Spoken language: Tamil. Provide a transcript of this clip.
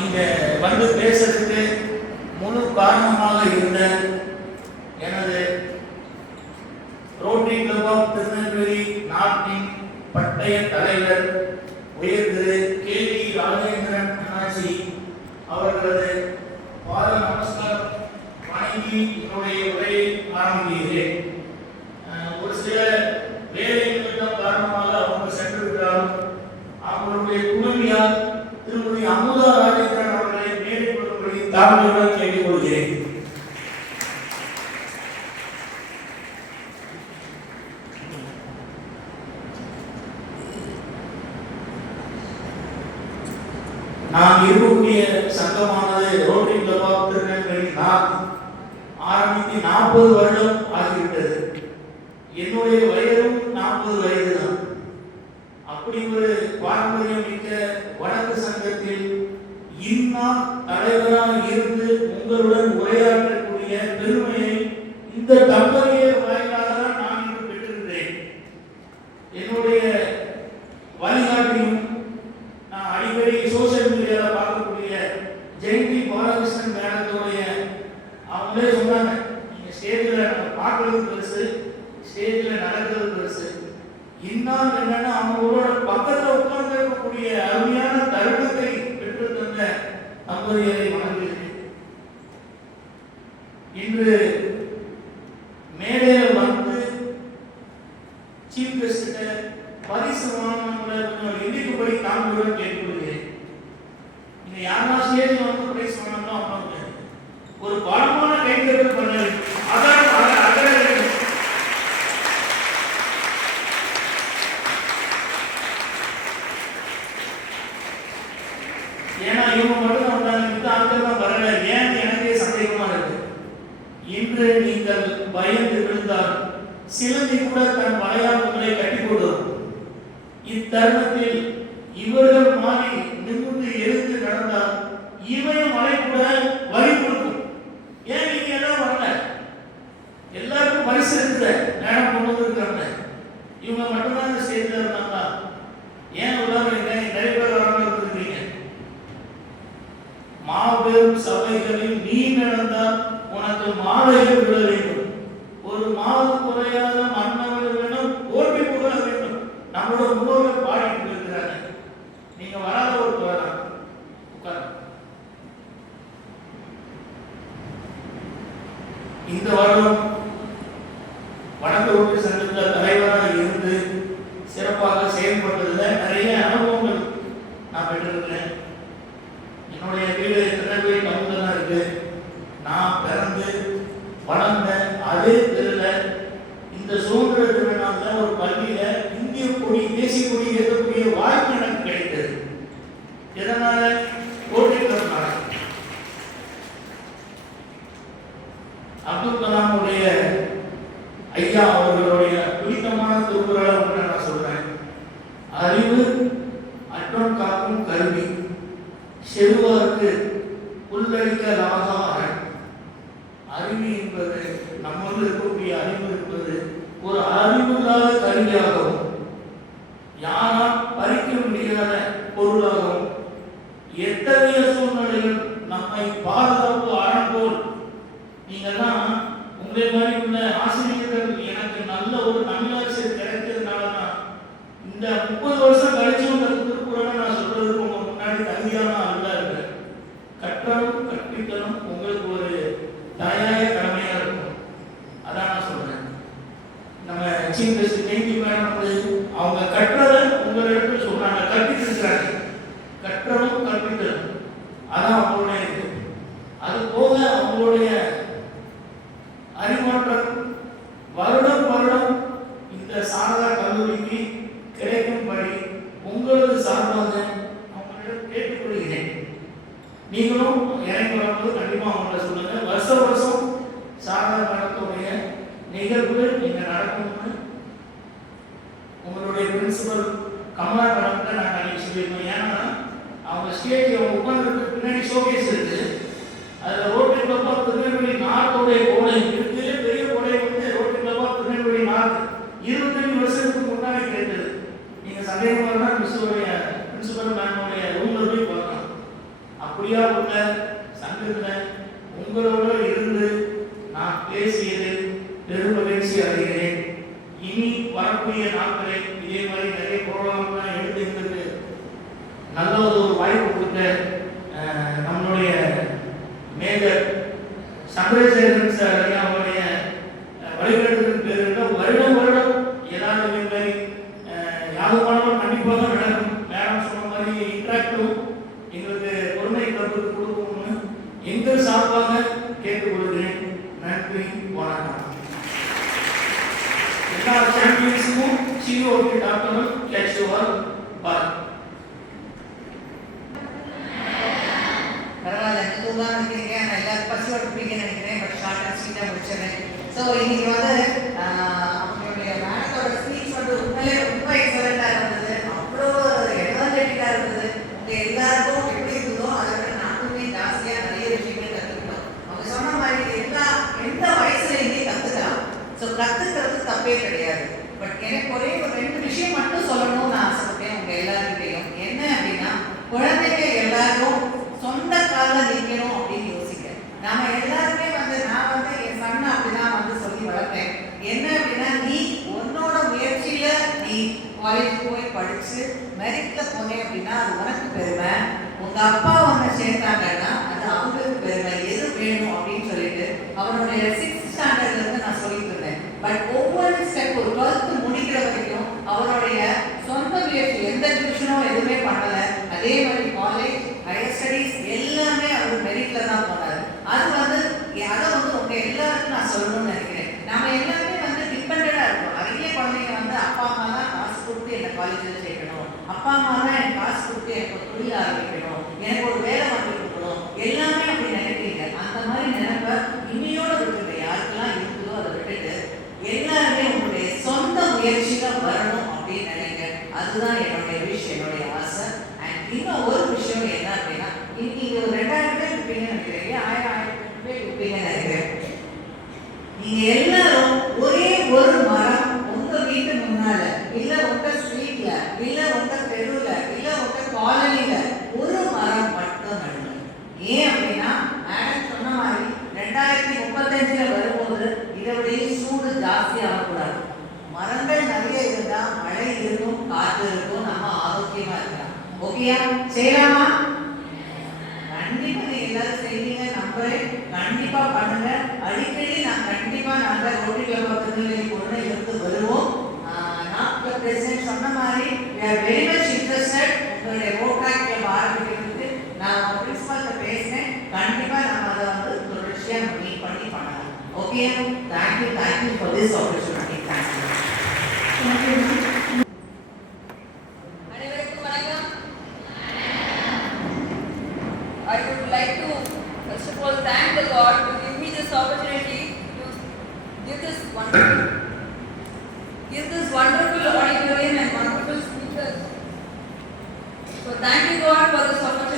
இங்க வந்து பேசுறதுக்கு முழு காரணமாக இருந்த எனது ரோட்டரி கிளப் ஆஃப் திருநெல்வேலி நாட்டின் பட்டய தலைவர் உயர் திரு கேவி ராஜேந்திரன் அண்ணாச்சி அவர்களது பாத நமஸ்கார் வணங்கி என்னுடைய உரையை ஆரம்பிக்கிறேன். ஒரு சில வேலை நிமித்தம் காரணமாக அவங்க சென்றிருக்கிறார்கள். அவர்களுடைய துணைவியார் திருமதி அமுதா ராஜேந்திரன் அவர்களை மேலே கொள்ளும்படி தாழ்மையுடன் கேட்டுக்கொள்கிறேன். நாம் இருக்கக்கூடிய சங்கமானது ரோட்டரி கிளப் ஆஃப் திருநெல்வேலி ஆரம்பித்து 40 வருடம் ஆகிவிட்டது. என்னுடைய வயதும் 40 வயது தான். அப்படி ஒரு பாரம்பரியம் மிக்க வடக்கு சங்கத்தில் இந்நாள் தலைவராக இருந்து உங்களுடன் உரையாற்றக்கூடிய பெருமையை இந்த தம்பதியர் வாயிலாக தான் நான் இன்று பெற்றிருந்தேன். என்னுடைய வழிகாட்டியும் நான் அடிக்கடி சோசியல் மீடியாவில் பார்க்கக்கூடிய ஜெயந்தி பாலகிருஷ்ணன் மேடத்துடைய அவங்களே சொன்னாங்க, நீங்க ஸ்டேஜில் பார்க்கறது பெருசு, ஸ்டேஜில் நடக்கிறது பெருசு. இன்னும் என்னன்னா அவங்களோட பக்கத்தில் உட்கார்ந்து இருக்கக்கூடிய அருமையான தருணத்தை பெற்று தந்த தம்பதியரை வணங்குகிறேன். இன்று மேடையில் வந்து சீஃப் கெஸ்ட் பரிசு வாங்கினவங்களை கொஞ்சம் எண்ணிக்கைப்படி தாழ்மையுடன் கேட்டுக்கொள்கிறேன். நீங்க யாரா ஸ்டேஜில் வந்து பிரைஸ் வாங்கணும் அப்படின்னு ஒரு பலமான கைத்தறல் பண்ண ஏன்னா இவங்க மட்டும் வந்தாங்க, இந்த ஆட்கள் வரல. ஏன் எனக்கே சந்தேகமா இருக்கு. இன்று நீங்கள் பயந்து விழுந்தால் சிலந்தி கூட தன் வளையாளங்களை கட்டி போடும். இத்தருணத்தில் இவர்கள் மாறி நிமிர்ந்து எழுந்து நடந்தால் இவன் மலை கூட வரி கொடுக்கும். ஏன் நீங்க எல்லாம் வரல? எல்லாருக்கும் பரிசு இருக்குது, நேரம் கொண்டு வந்துருக்காங்க. இவங்க மட்டும்தான் இந்த ஸ்டேஜில் இருந்தாங்களா? ஏன் உலகம் நிறைய பேர் வராமல் இருந்திருக்கீங்க? மாபெரும் சபைகளில் நீ நடந்தால் உனக்கு மாலைகள் விட வேண்டும். ஒரு மாவு குறையாத மன்னவர் வேணும், ஓட்டி புகழ வேண்டும். நம்மளோட முன்னோர்கள் பாடிட்டு இருக்கிறாங்க. நீங்க வராத ஒரு உட்கார். இந்த வருடம் வடக்கு ரோட்டரி சங்கத்தில் தலைவராக இருந்து சிறப்பாக செயல்பட்டதில் நிறைய அனுபவங்கள் நான் பெற்றிருக்கிறேன். என்னுடைய வீடு திருநெல்வேலி டவுன்ல தான் இருக்கு. நான் பிறந்து வளர்ந்த அதே தெருவில் இந்த சுதந்திர திருநாளில் ஒரு பள்ளியில இந்திய கொடி தேசிய கொடி ஏற்றக்கூடிய வாய்ப்பு எனக்கு கிடைத்தது. எதனால? ரோட்டரி கிளப்னால. அப்துல் கலாமுடைய ஐயா அவர்களுடைய பிடித்தமான திருக்குறளை ஒன்று நான் சொல்றேன். அறிவு அற்றம் காக்கும் கல்வி, செல்வாக்கு புல்லரிக்கலாக அரண். அறிவு என்பது நம்மளுக்கு இருக்கக்கூடிய அறிவு என்பது ஒரு அறிவுள்ளாத கல்வியாகவும் யாரால் பறிக்க முடியாத பொருளாகவும் எத்தகைய சூழ்நிலைகள் நம்மை பாதுகாப்பு அரண் போல். நீங்கெல்லாம் உங்களை மாதிரி உள்ள ஆசிரியர்கள் எனக்கு நல்ல ஒரு தமிழாசிரியர் கிடைக்கிறதுனால தான் இந்த 30 வருஷம் கழிச்சு இந்த திருக்குறளை நான் சொல்றதுக்கு உங்க முன்னாடி தகுதியான ஆளுதான் இருக்கு. கற்றலும் கற்பித்தலும் உங்களுக்கு ஒரு தாயாய கடமையா இருக்கும். அதான் நான் சொல்றேன். நம்ம சீஃப் கெஸ்ட் ஜெயந்தி மேடம் வந்து அவங்க கற்றதை உங்களிடத்தில் சொல்றாங்க, கற்பித்திருக்கிறாங்க. கற்றலும் கற்பித்தலும் அதான் அவங்களுடைய இது. அது போக அவங்களுடைய அறிவாற்றல் வருடம் வருடம் இந்த சாரதா கல்லூரிக்கு கிடைக்கும்படி உங்களது சார்பாக அவங்களிடம் கேட்டுக்கொள்கிறேன். நீங்களும் இறங்கி வரும்போது கண்டிப்பாக அவங்கள சொல்லுங்க. வருஷம் சாரதா மேடத்துடைய நிகழ்வு நீங்க நடக்கும்னு உங்களுடைய பிரின்சிபல் கமலா மேடம்கிட்ட நான் அன்னைக்கு சொல்லியிருக்கேன். ஏன்னா அவங்க ஸ்டேஜ் அவங்க உட்கார்ந்துருக்கு பின்னாடி ஷோகேஸ் இருக்கு. அதில் ரோட்டரி கிளப் ஆஃப் திருநெல்வேலி நார்த்தோடைய கோடை இருக்கு. பெரிய கோடை வந்து rotary club of Tirunelveli north 25 வருஷத்துக்கு முன்னாடி கிடைத்தது. நீங்க சந்தேகமாக இருந்தால் மிஸ்ஸுடைய பிரின்சிபல் மேமோடைய ரூம்ல போய் பார்க்கலாம். அப்படி அப்படியா உள்ள சங்கத்தில் உங்களோடு இருந்து நான் பேசியது பெரும் மகிழ்ச்சி அடைகிறேன். இனி வரக்கூடிய நாட்களை இதே மாதிரி நிறைய ப்ரோக்ராம்லாம் எழுதுங்கிறது நல்ல ஒரு வாய்ப்பு கொடுத்த நம்மளுடைய மேஜர் சந்திரசேகரன் சார் ஐயா அவருடைய வழிகாட்டுதலுக்கு பேர் வருடம் வருடம் ஏதாவது இதே மாதிரி யாருமானவர் கண்டிப்பாக நடக்கும். மேடம் சொன்ன மாதிரி இன்ட்ராக்டிவ் எங்களுக்கு பொறுமை கருத்துக்கு கொடுக்கணும்னு எங்கள் சார்பாக கேட்டுக்கொள்கிறேன். நன்றி, வணக்கம். எல்லா சாம்பியன்ஸுக்கும் சிஓபி டாக்டரும் கேட்சுவார். பரவாயில்ல, தூங்காம இருக்கீங்க. நான் எல்லாரும் பசியோட இருப்பீங்கன்னு நினைக்கிறேன். பட் ஷார்ட் அண்ட் ஸ்வீட்டாக முடிச்சிடுறேன். ஸோ இன்னைக்கு வந்து அவங்களுடைய மேடத்தோட ஸ்பீச் வந்து உண்மையிலே ரொம்ப எக்ஸலண்டாக இருந்தது. அவ்வளோ எனர்ஜெட்டிக்காக இருந்தது. உங்கள் எல்லாருக்கும் எப்படி இருந்ததோ அதை விட நானுமே ஜாஸ்தியாக நிறைய விஷயங்கள் கற்றுக்கிட்டோம். அவங்க சொன்ன மாதிரி எந்த வயசுலேருந்தே கற்றுக்கலாம். ஸோ கற்றுக்கிறது தப்பே கிடையாது. பட் எனக்கு ஒரே ஒரு 2 விஷயம் மட்டும் சொல்லணும்னு நான் ஆசைப்பட்டேன் உங்கள் எல்லாருக்கிட்டையும். என்ன அப்படின்னா, குழந்தைங்க எல்லாரும் சொந்த காலில் நிற்கணும் அப்படின்னு யோசிக்கிறேன். நாம எல்லாருமே வந்து நான் வந்து என் சன்னை அப்படிதான் வந்து சொல்லி வளர்த்தேன். என்ன அப்படின்னா, நீ உன்னோட முயற்சியில நீ காலேஜ் போய் படிச்சு மெரிட்ல போனேன் அப்படின்னா அது உனக்கு பெருமை. உங்க அப்பா உன்னை சேர்த்தாங்கன்னா அது அவங்களுக்கு பெருமை. எது வேணும் அப்படின்னு சொல்லிட்டு அவனுடைய 6th ஸ்டாண்டர்ட்ல இருந்து நான் சொல்லிட்டு இருந்தேன். பட் ஒவ்வொரு ஸ்டெப் 12th முடிக்கிற வரைக்கும் அவருடைய சொந்த முயற்சி, எந்த டியூஷனும் எதுவுமே பண்ணல. அதே மாதிரி காலேஜ், ஹையர் ஸ்டடீஸ் எல்லாமே அவர் மெரிட்ல தான் போனார். அது வந்து அதை வந்து உங்க எல்லாருக்கும் நான் சொல்லணும்னு நினைக்கிறேன். நாம எல்லாருமே வந்து டிபெண்டா இருக்கோம். நிறைய குழந்தைங்க வந்து அப்பா அம்மா தான் காசு கொடுத்து என்ன காலேஜில் சேர்க்கணும், அப்பா அம்மா தான் எனக்கு காசு கொடுத்து எனக்கு ஒரு தொழில் ஆரம்பிக்கணும், எனக்கு ஒரு வேலை வாங்கி கொடுக்கணும், எல்லாமே அப்படி நினைக்கிறீங்க. அந்த மாதிரி நினைப்ப இன்னையோட விட்டுருங்க. யாருக்கெல்லாம் இருக்குதோ அதை விட்டுட்டு எல்லாருமே உங்களுடைய சொந்த முயற்சியில வரணும் அப்படின்னு நினைங்க. அதுதான் என்னுடைய விஷயம், என்னுடைய ஆசை. அண்ட் இன்னும் ஒரு விஷயம் என்ன அப்படின்னா, இன்னைக்கு ஒரு 2000 பேர் இருப்பீங்கன்னு நினைக்கிறீங்க, 1000 பேர் இருப்பீங்கன்னு நினைக்கிறேன். நீங்க எல்லாரும் ஒரே ஒரு மரம் உங்க வீட்டு முன்னால, இல்ல உங்க ஸ்ட்ரீட்ல, இல்ல உங்க தெருவுல, இல்ல உங்க காலனில ஒரு மரம் மட்டும் நடுங்க. ஏன் அப்படின்னா, மேடம் சொன்ன மாதிரி 2035 வரும்போது இதை விட சூடு ஜாஸ்தி ஆகக்கூடாது. மரங்கள் நிறைய இருந்தா மழை இருக்கும், காற்று இருக்கும், நம்ம ஆரோக்கியமா இருக்கலாம். ஓகேயா? செய்யலாமா? கண்டிப்பா நீங்க எல்லாரும் செய்வீங்க நம்புறேன். கண்டிப்பா பண்ணுங்க. அடிக்கடி நாங்க ரோட்டரி கிளப் ஆஃப் திருநெல்வேலி பொருளை எடுத்து வருவோம். நான் பிரசிடென்ட் சொன்ன மாதிரி we are very much interested. உங்களுடைய ரோட்டரி கிளப் ஆரம்பிக்கிறதுக்கு நான் பிரின்சிபல்கிட்ட பேசினேன். கண்டிப்பா நம்ம அதை வந்து தொடர்ச்சியா மீட் பண்ணி பண்ணலாம். Okay? Thank you for this opportunity. Thank you. அனைவருக்கும் வணக்கம். I would like to first of all thank the God to give me this opportunity to give this wonderful auditorium and wonderful speakers. So thank you God for this opportunity.